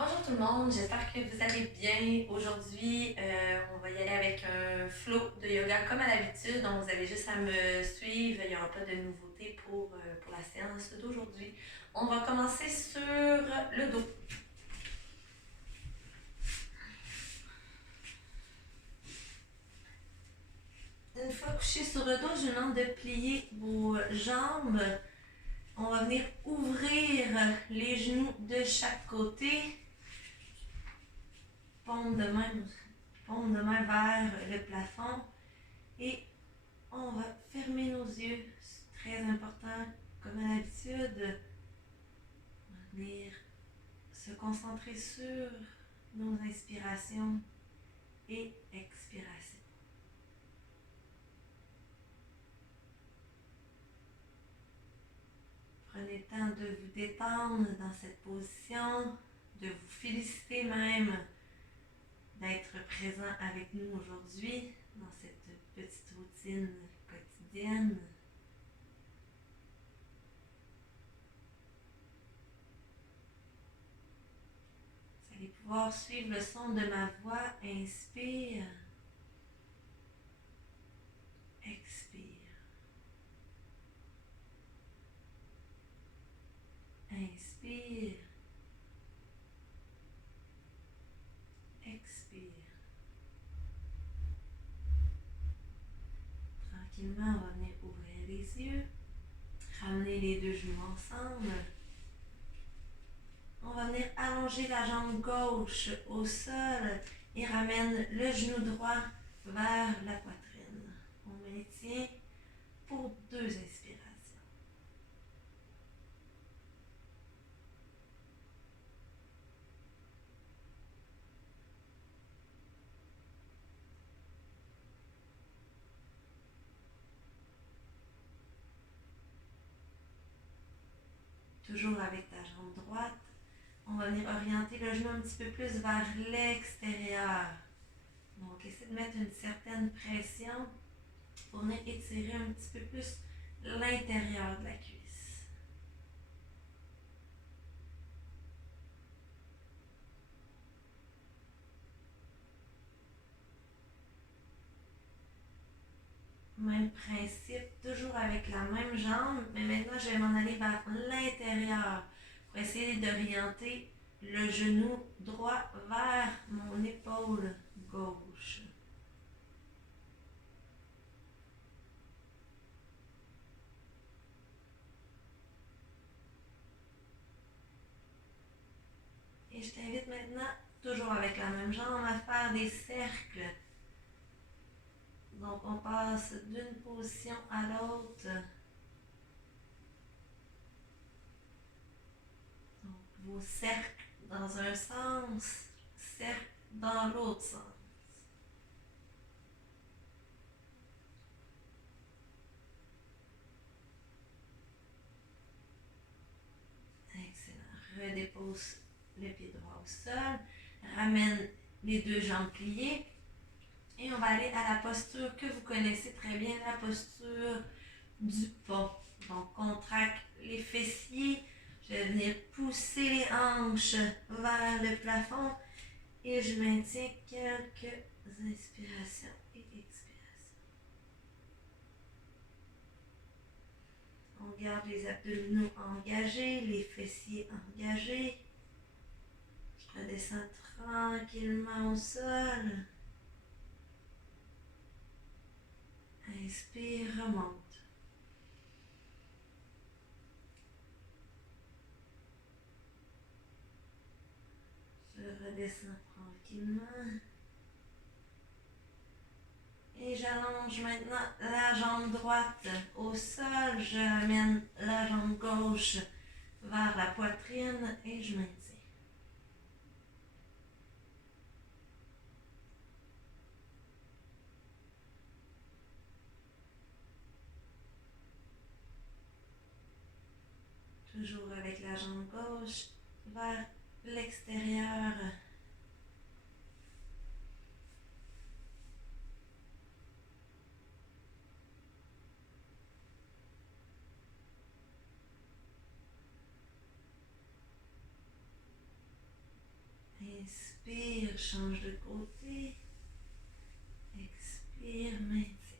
Bonjour tout le monde, j'espère que vous allez bien. Aujourd'hui, on va y aller avec un flow de yoga comme à l'habitude. Donc, vous avez juste à me suivre. Il n'y aura pas de nouveauté pour la séance d'aujourd'hui. On va commencer sur le dos. Une fois couché sur le dos, je vous demande de plier vos jambes. On va venir ouvrir les genoux de chaque côté. Paume de main vers le plafond. Et on va fermer nos yeux. C'est très important, comme à l'habitude. On va venir se concentrer sur nos inspirations et expirations. Prenez le temps de vous détendre dans cette position, de vous féliciter même d'être présent avec nous aujourd'hui dans cette petite routine quotidienne. Vous allez pouvoir suivre le son de ma voix. Inspire, expire. Inspire, expire. Tranquillement, on va venir ouvrir les yeux, ramener les deux genoux ensemble. On va venir allonger la jambe gauche au sol et ramène le genou droit vers la poitrine. On maintient pour 2 inspirations. Toujours avec ta jambe droite, on va venir orienter le genou un petit peu plus vers l'extérieur. Donc, essaie de mettre une certaine pression pour venir étirer un petit peu plus l'intérieur de la cuisse. Même principe, toujours avec la même jambe, mais maintenant je vais m'en aller vers l'intérieur pour essayer d'orienter le genou droit vers mon épaule gauche. Et je t'invite maintenant, toujours avec la même jambe, à faire des cercles. Donc on passe d'une position à l'autre. Donc vos cercles dans un sens, cercles dans l'autre sens. Excellent. Redépose le pied droit au sol. Ramène les deux jambes pliées. Et on va aller à la posture que vous connaissez très bien, la posture du pont. Donc, contracte les fessiers. Je vais venir pousser les hanches vers le plafond et je maintiens quelques inspirations et expirations. On garde les abdominaux engagés, les fessiers engagés. Je redescends tranquillement au sol. Inspire, remonte. Je redescends tranquillement. Et j'allonge maintenant la jambe droite au sol. J'amène la jambe gauche vers la poitrine et je maintiens. Toujours avec la jambe gauche vers l'extérieur. Inspire, change de côté. Expire, maintiens.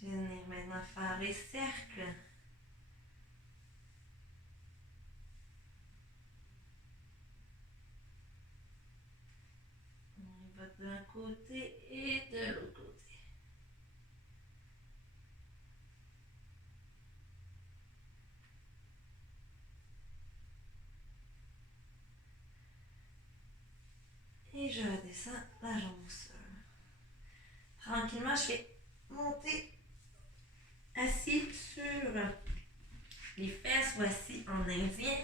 Je vais venir maintenant faire les cercles. On va d'un côté et de l'autre côté. Et je redescends la jambe au sol. Tranquillement, je vais monter assis sur les fesses ou assis en indien.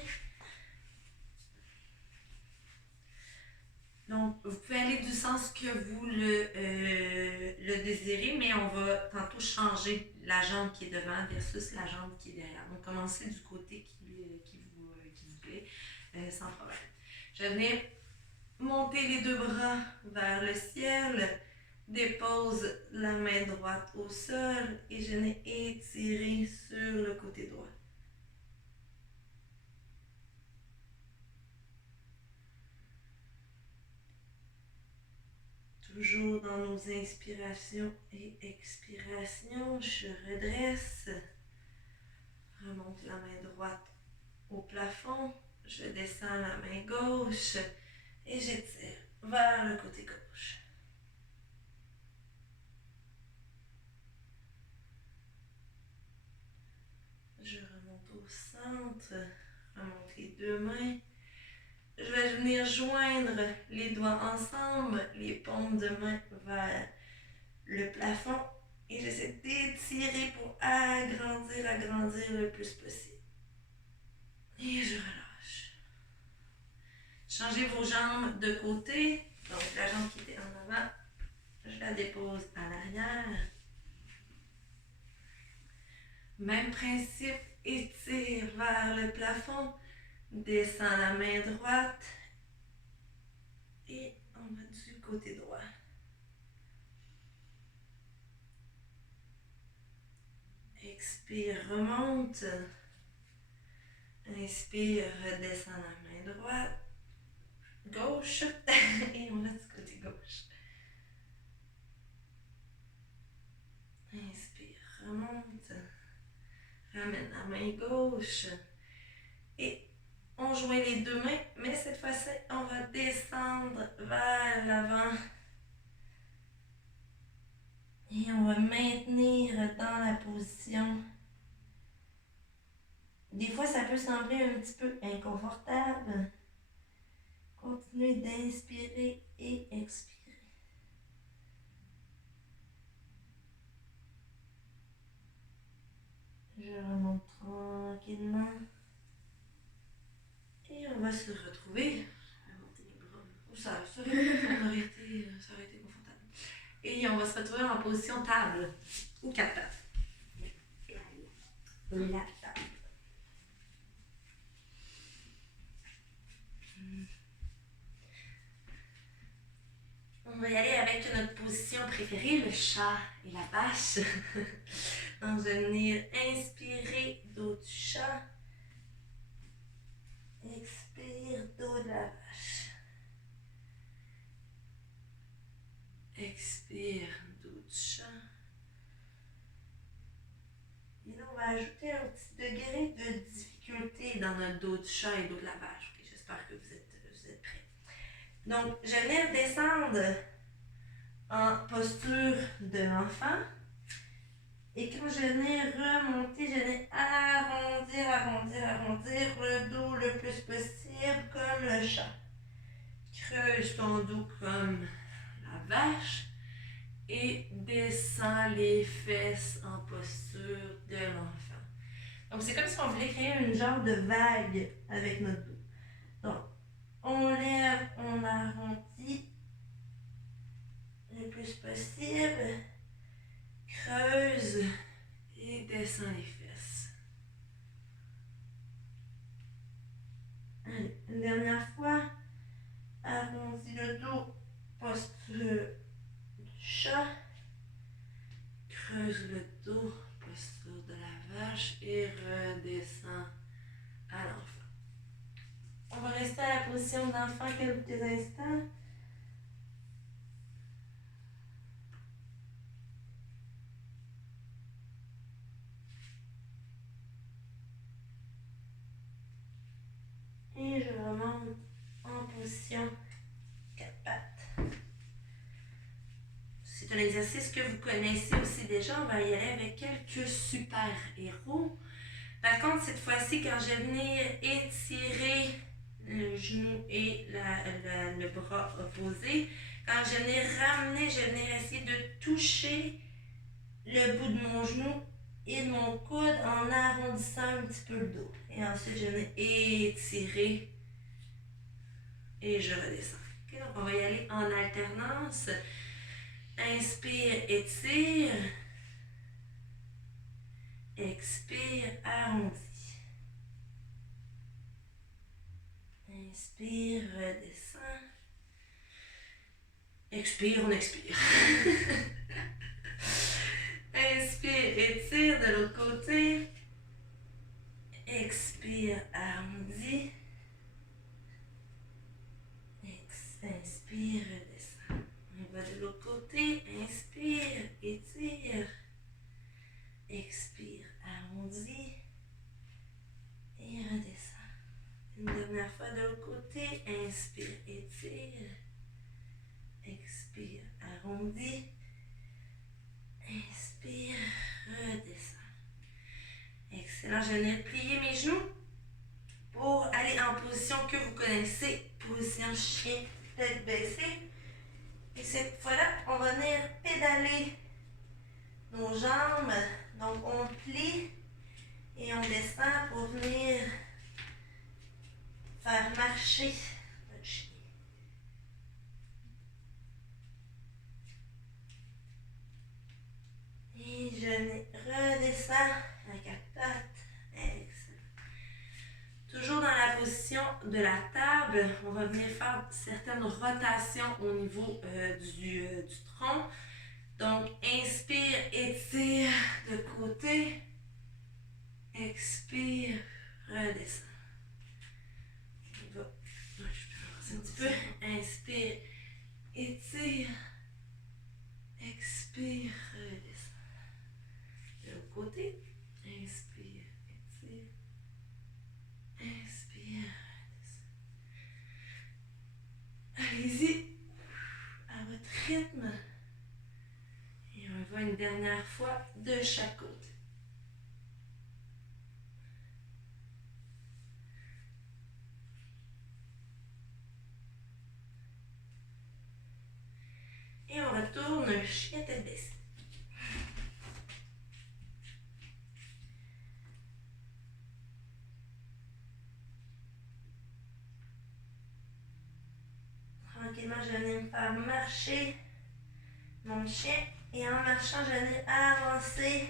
Donc, vous pouvez aller du sens que vous le désirez, mais on va tantôt changer la jambe qui est devant versus la jambe qui est derrière. Donc, commencez du côté qui vous plaît, sans problème. Je vais venir monter les deux bras vers le ciel, dépose la main droite au sol et je viens étirer sur le côté droit. Toujours dans nos inspirations et expirations, je redresse, remonte la main droite au plafond, je descends la main gauche et j'étire vers le côté gauche. Je remonte au centre, remonte les deux mains. Je vais venir joindre les doigts ensemble, les paumes de main vers le plafond et j'essaie d'étirer pour agrandir le plus possible. Et je relâche. Changez vos jambes de côté. Donc la jambe qui était en avant, je la dépose à l'arrière. Même principe, étire vers le plafond. Descends la main droite. Et on va du côté droit. Expire, remonte. Inspire, redescends la main droite. Gauche. Et on va du côté gauche. Inspire, remonte. Ramène la main gauche. Et on joint les deux mains, mais cette fois-ci, on va descendre vers l'avant. Et on va maintenir dans la position. Des fois, ça peut sembler un petit peu inconfortable. Continuez d'inspirer et expirer. Je remonte tranquillement. Et on va se retrouver. Je vais monter les bras. Ça aurait été confortable. Et on va se retrouver en position table ou quatre pattes. La table. On va y aller avec notre position préférée, le chat et la vache. Donc, je vais venir inspirer dos du chat. Expire, dos de la vache. Expire, dos du chat. Et là, on va ajouter un petit degré de difficulté dans notre dos du chat et dos de la vache. Okay, j'espère que vous êtes prêts. Donc, je viens descendre en posture de l'enfant. Et quand je viens remonter, je viens arrondir le dos le plus possible comme le chat. Creuse ton dos comme la vache et descends les fesses en posture de l'enfant. Donc c'est comme si on voulait créer une genre de vague avec notre dos. Donc on lève, on arrondit le plus possible, creuse et descend les fesses. Allez, une dernière fois, arrondis le dos position d'enfant quelques instants. Et je remonte en position 4 pattes. C'est un exercice que vous connaissez aussi déjà. On va y aller avec quelques super-héros. Par contre, cette fois-ci, quand je vais venir étirer le genou et le bras opposé, quand je vais venir ramener, je vais venir essayer de toucher le bout de mon genou et de mon coude en arrondissant un petit peu le dos. Et ensuite, je vais étirer et je redescends. Okay, donc, on va y aller en alternance. Inspire, étire. Expire, arrondis. Inspire, redescends. Expire, on expire. Inspire, étire de l'autre côté. Expire, arrondis. Inspire, redescends. On va de l'autre côté. Inspire, étire. Expire, arrondis. Et redescends. Une dernière fois de l'autre côté. Inspire, étire. Expire, arrondis. Inspire, redescends. Excellent. Je viens de plier mes genoux pour aller en position que vous connaissez, position chien, tête baissée. Et cette fois-là, on va venir pédaler nos jambes. Donc, on plie et on descend pour venir faire marcher notre chien. Et je redescends à 4 pattes. Excellent. Toujours dans la position de la table, on va venir faire certaines rotations au niveau du tronc. Donc, inspire, étire de côté. Expire, redescends. Je peux avancer un petit peu. Inspire, étire. Expire, redescends. De l'autre côté. Inspire, étire. Inspire, redescends. Allez-y, à votre rythme. Et on va une dernière fois de chaque côté. Et on retourne chien tête baissée. Tranquillement, je vais venir me faire marcher mon chien. Et en marchant, je vais venir avancer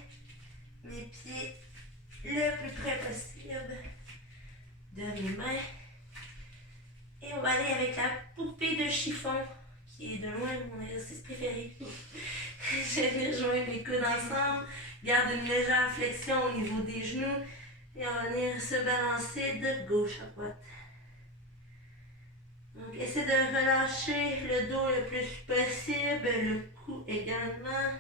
mes pieds le plus près possible de mes mains. Et on va aller avec la poupée de chiffon, qui est de loin mon exercice préféré. Je vais venir joindre les coudes ensemble, garde une légère flexion au niveau des genoux et on va venir se balancer de gauche à droite. Donc, essayez de relâcher le dos le plus possible, le cou également.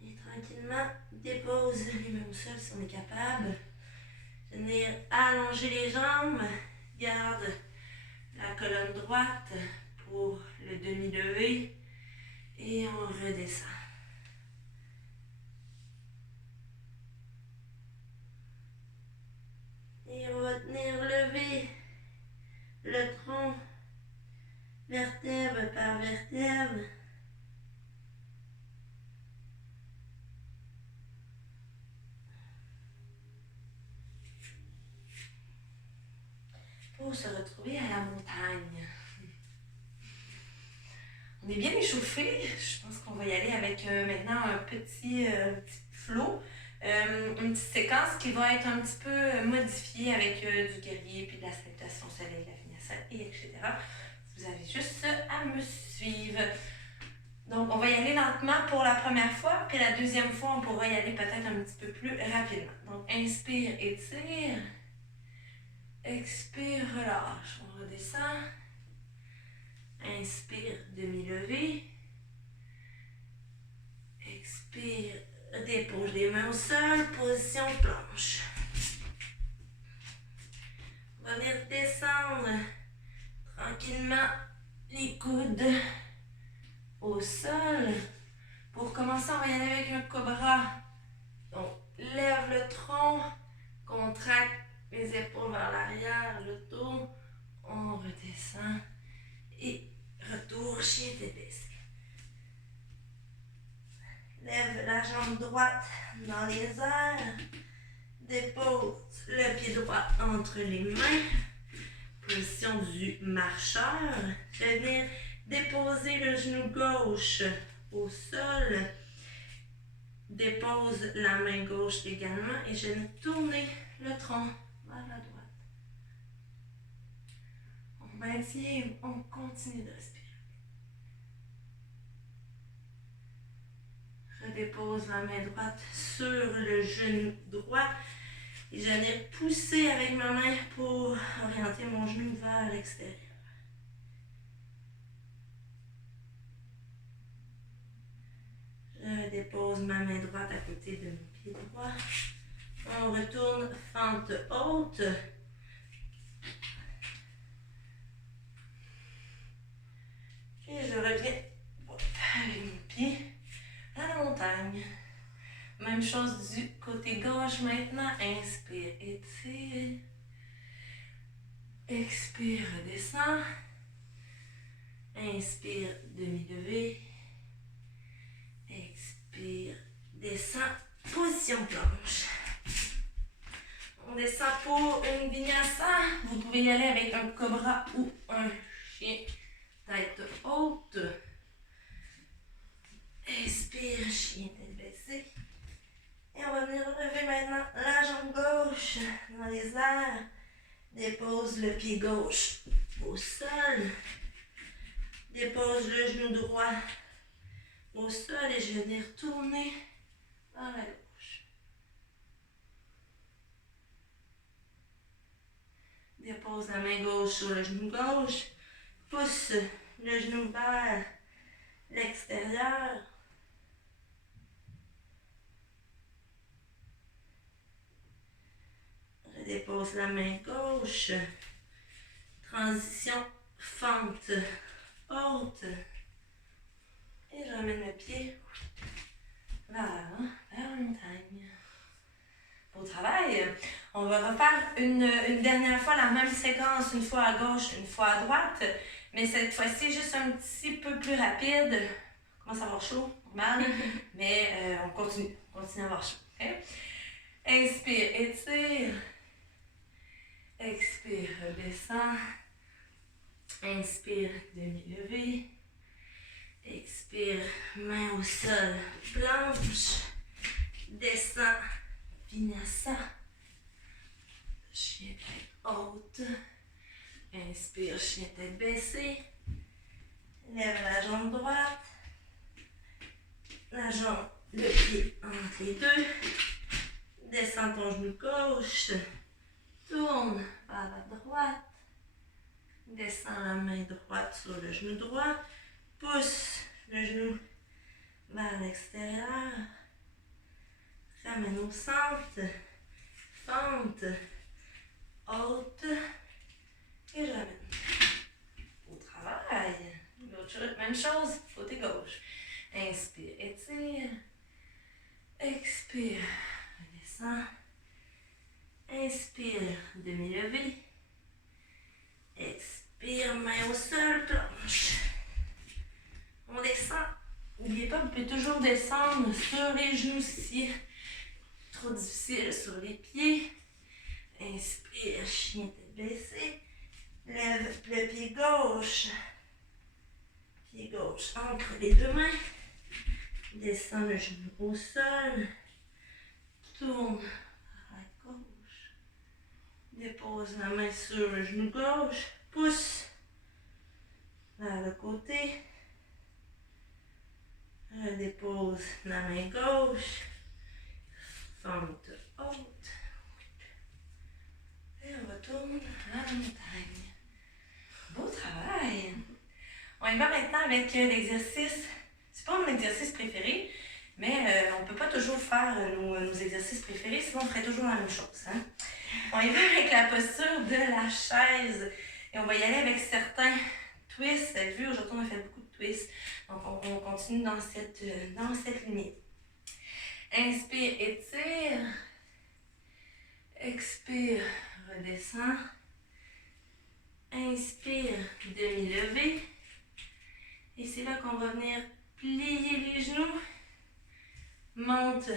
Et tranquillement, dépose les mains au sol si on est capable. Venir allonger les jambes, garde la colonne droite pour le demi-levé et on redescend. Et on va venir lever le tronc vertèbre par vertèbre. Pour se retrouver à la montagne. On est bien échauffé. Je pense qu'on va y aller avec maintenant un petit flow. Une petite séquence qui va être un petit peu modifiée avec du guerrier, puis de la salutation au soleil, la vinyasa, et etc. Vous avez juste à me suivre. Donc, on va y aller lentement pour la première fois, puis la deuxième fois, on pourra y aller peut-être un petit peu plus rapidement. Donc, inspire, étire. Expire, relâche. On redescend. Inspire, demi-levée. Expire, dépose les mains au sol, position planche. On va venir descendre tranquillement les coudes au sol. Pour commencer, on va y aller avec un cobra. Donc, lève le tronc, contracte les épaules vers l'arrière, le dos. On redescend et retour chien tête baissée. Lève la jambe droite dans les airs. Dépose le pied droit entre les mains. Position du marcheur. Je vais venir déposer le genou gauche au sol. Dépose la main gauche également et je vais tourner le tronc vers la droite. On maintient, on continue de respirer. Je dépose la main droite sur le genou droit et je vais venir pousser avec ma main pour orienter mon genou vers l'extérieur. Je dépose ma main droite à côté de mon pied droit. On retourne fente haute. Et je reviens avec mon pied à la montagne. Même chose du côté gauche maintenant. Inspire, étire. Expire, redescend. Inspire, demi-levée. Expire, descend. Position planche. On descend pour une vinyasa. Vous pouvez y aller avec un cobra ou un chien tête haute. Expire, chien tête baissée. Et on va venir relever maintenant la jambe gauche dans les airs. Dépose le pied gauche au sol. Dépose le genou droit au sol et je vais venir tourner vers la gauche. Dépose la main gauche sur le genou gauche. Pousse le genou vers l'extérieur. Je dépose la main gauche. Transition fente haute. Et je ramène le pied vers l'avant, vers la montagne. Au travail, on va refaire une dernière fois la même séquence, une fois à gauche, une fois à droite. Mais cette fois-ci, juste un petit peu plus rapide. On commence à avoir chaud, normal. Mais on continue à avoir chaud. Okay? Inspire, étire. Expire, redescend. Inspire, demi-levée. Expire, main au sol, planche. Descend, vinyasa. Chien tête haute. Inspire, chien tête baissée. Lève la jambe droite. La jambe, le pied entre les deux. Descends ton genou gauche. Tourne vers la droite. Descends la main droite sur le genou droit. Pousse le genou vers l'extérieur. Ramène au centre. Fente. Haute. Et je ramène. Au travail. Même chose, côté gauche. Inspire, étire. Expire, redescend. Inspire, demi-levée. Expire, main au sol, planche. On descend. N'oubliez pas, vous pouvez toujours descendre sur les genoux si trop difficile sur les pieds. Inspire, chien tête baissée. Lève le pied gauche. Pied gauche entre les deux mains. Descends le genou au sol. Tourne vers la gauche. Dépose la main sur le genou gauche. Pousse vers le côté. dépose la main gauche. Fente haute. Et on retourne à la montagne. Beau travail! On y va maintenant avec l'exercice. C'est pas mon exercice préféré, mais on ne peut pas toujours faire nos exercices préférés, sinon on ferait toujours la même chose. Hein? On y va avec la posture de la chaise. Et on va y aller avec certains twists. Vous avez vu, aujourd'hui on a fait beaucoup de twists. Donc on continue dans cette lignée. Inspire, étire. Expire, redescend. Inspire, demi-levé. Et c'est là qu'on va venir plier les genoux. Monte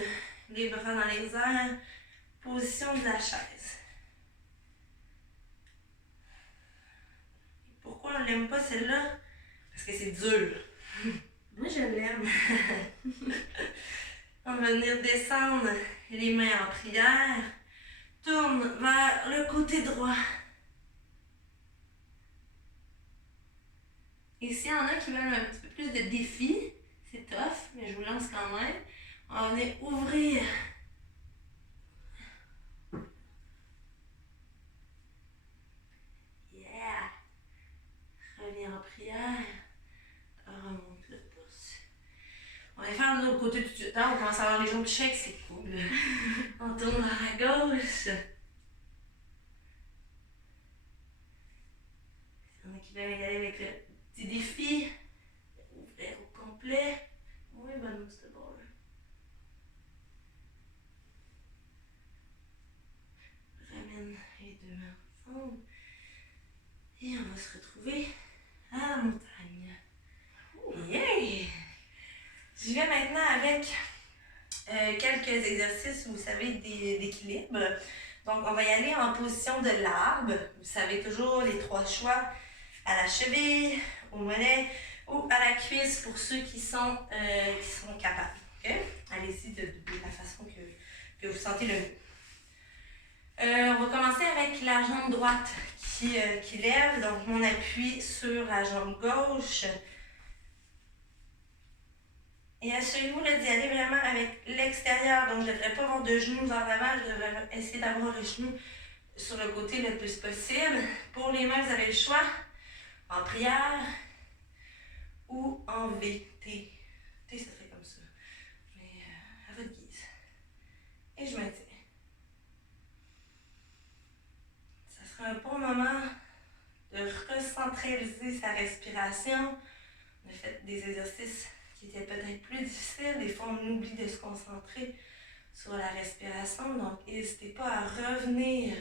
les bras dans les airs. Position de la chaise. Pourquoi on ne l'aime pas celle-là? Parce que c'est dur. Moi, je l'aime. On va venir descendre les mains en prière. Tourne vers le côté droit. Et s'il y en a qui veulent un petit peu plus de défi, c'est tough, mais je vous lance quand même. On va venir ouvrir. Yeah! Reviens en prière. Remonte le pouce. On va faire de l'autre côté tout de suite. Hein? On commence à avoir les jambes shake, c'est cool. On tourne vers la gauche. Il y en a qui veulent y aller avec le petit défi. Ouvrir au complet. Oui, bonne c'est bon. Ramène les deux mains ensemble. Et on va se retrouver à la montagne. Yeah! Je vais maintenant avec quelques exercices, vous savez, d'équilibre. Donc, on va y aller en position de l'arbre. Vous savez toujours les trois choix. À la cheville, au mollet ou à la cuisse pour ceux qui sont capables. Okay? Allez-y de la façon que vous sentez le mieux. On va commencer avec la jambe droite qui lève. Donc, mon appui sur la jambe gauche. Et assurez-vous d'y aller vraiment avec l'extérieur. Donc, je ne devrais pas avoir de genoux vers l'avant. Je devrais essayer d'avoir le genou sur le côté le plus possible. Pour les mains, vous avez le choix. En prière ou en V. T. T, ça fait comme ça. Mais à votre guise. Et je maintiens. Ça sera un bon moment de recentraliser sa respiration. On a fait des exercices qui étaient peut-être plus difficiles. Des fois, on oublie de se concentrer sur la respiration. Donc, n'hésitez pas à revenir.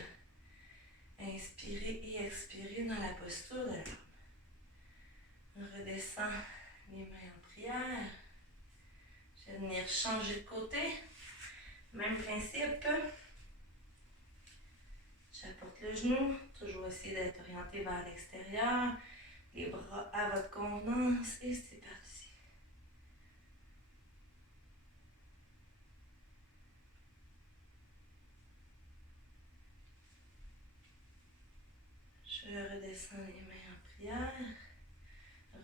Inspirer et expirer dans la posture de l'arbre. On redescend les mains en prière. Je vais venir changer de côté. Même principe. J'apporte le genou. Toujours essayer d'être orienté vers l'extérieur. Les bras à votre convenance. Et c'est parti. Je redescends les mains en prière.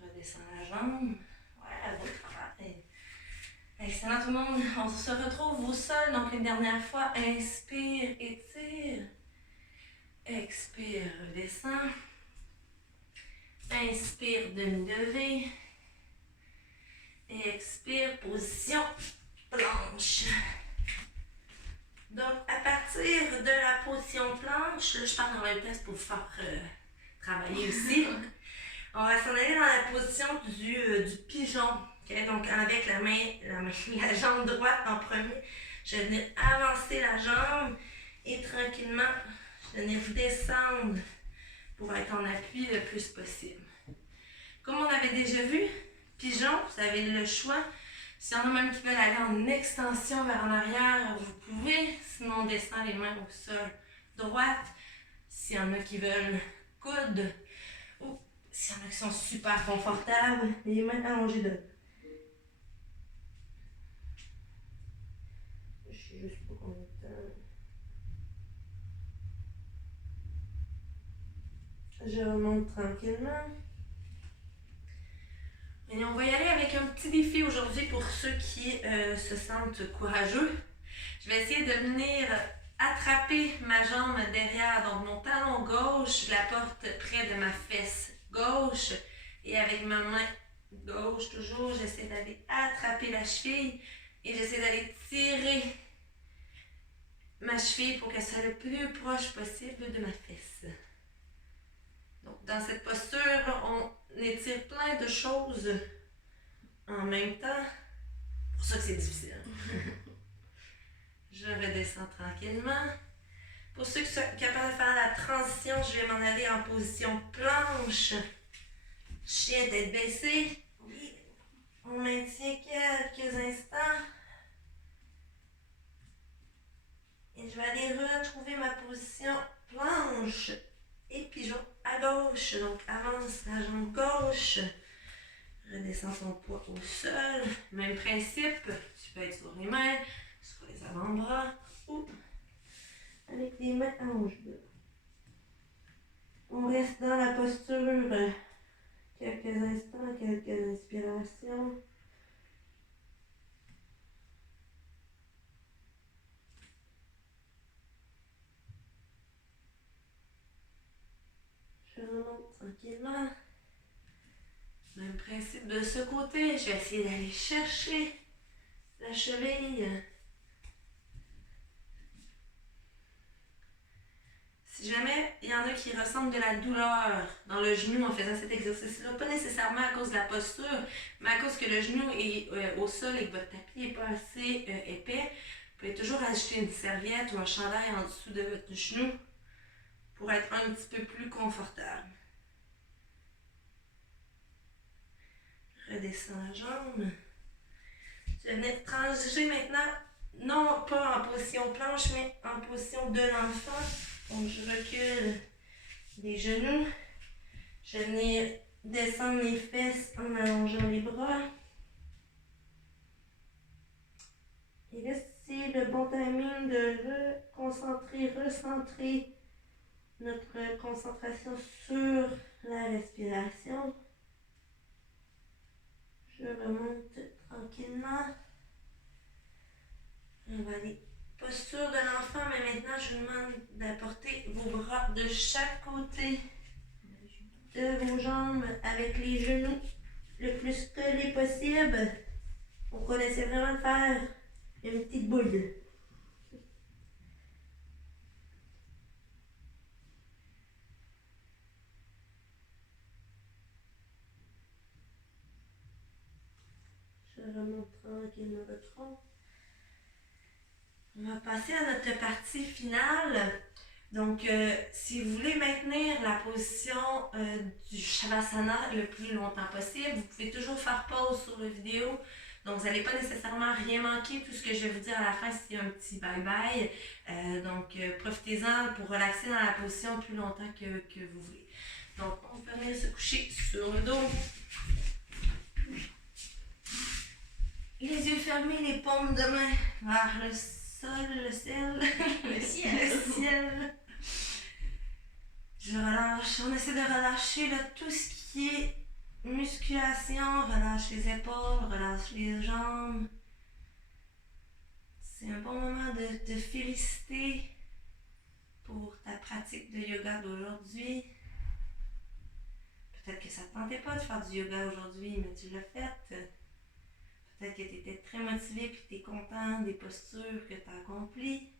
Redescends la jambe. Ouais, beau travail. Excellent tout le monde. On se retrouve au sol. Donc une dernière fois. Inspire, étire. Expire, redescend. Inspire, demi-levé. Et expire, position planche. Donc à partir de la position planche, là, je parle en même temps pour vous faire travailler aussi. On va s'en aller dans la position du pigeon. Okay? Donc avec la jambe droite en premier, je vais venir avancer la jambe et tranquillement, je vais venir descendre pour être en appui le plus possible. Comme on avait déjà vu, pigeon, vous avez le choix. S'il y en a même qui veulent aller en extension vers en arrière, vous pouvez. Sinon, on descend les mains au sol droite. S'il y en a qui veulent coude, ou s'il y en a qui sont super confortables, les mains allongées de. Je sais juste pas combien de temps. Je remonte tranquillement. Et on va y aller avec un petit défi aujourd'hui pour ceux qui se sentent courageux. Je vais essayer de venir attraper ma jambe derrière, donc mon talon gauche, je la porte près de ma fesse gauche et avec ma main gauche toujours, j'essaie d'aller attraper la cheville et j'essaie d'aller tirer ma cheville pour qu'elle soit le plus proche possible de ma fesse. Donc dans cette posture, on étire plein de choses en même temps. C'est pour ça que c'est difficile. Je redescends tranquillement. Pour ceux qui sont capables de faire la transition, je vais m'en aller en position planche. Chien tête baissée. On maintient quelques instants. Et je vais aller retrouver ma position planche et pigeon à gauche. Donc avance la jambe gauche. Redescends ton poids au sol. Même principe. Tu peux être sur les mains, sur les avant-bras ou avec les mains en genoux. On reste dans la posture quelques instants, quelques inspirations. Je remonte tranquillement. Même principe de ce côté, je vais essayer d'aller chercher la cheville. Si jamais il y en a qui ressentent de la douleur dans le genou en faisant cet exercice-là, pas nécessairement à cause de la posture, mais à cause que le genou est au sol et que votre tapis n'est pas assez épais, vous pouvez toujours ajouter une serviette ou un chandail en dessous de votre genou pour être un petit peu plus confortable. Redescends la jambe. Je vais venir transiger maintenant, non pas en position planche, mais en position de l'enfant. Donc je recule les genoux. Je vais venir descendre les fesses en allongeant les bras. Et là, c'est le bon timing de recentrer notre concentration sur la respiration. Je remonte tranquillement. On va aller posture de l'enfant, mais maintenant je vous demande d'apporter vos bras de chaque côté de vos jambes avec les genoux le plus collés possible. Donc on essaie vraiment de faire une petite boule. Je remonte tranquillement le tronc. On va passer à notre partie finale. Donc, si vous voulez maintenir la position du Shavasana le plus longtemps possible, vous pouvez toujours faire pause sur la vidéo. Donc, vous n'allez pas nécessairement rien manquer. Tout ce que je vais vous dire à la fin, c'est un petit bye-bye. Profitez-en pour relaxer dans la position plus longtemps que vous voulez. Donc, on peut venir se coucher sur le dos. Les yeux fermés, les paumes de main vers le sol, le ciel. Le ciel. Le ciel. Je relâche. On essaie de relâcher là, tout ce qui est musculation. Relâche les épaules, relâche les jambes. C'est un bon moment de te féliciter pour ta pratique de yoga d'aujourd'hui. Peut-être que ça ne te tentait pas de faire du yoga aujourd'hui, mais tu l'as fait. Peut-être que tu étais très motivé et que tu es content des postures que tu as accomplies.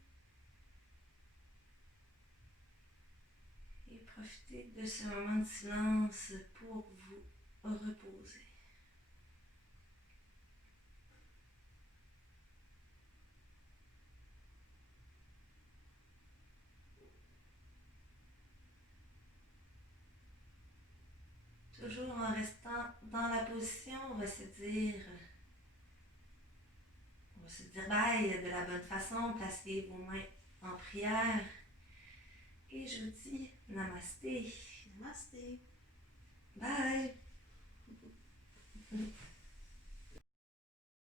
Et profitez de ce moment de silence pour vous reposer. Toujours en restant dans la position, on va se dire bye de la bonne façon, placez vos mains en prière. Et je vous dis namasté. Namasté. Bye.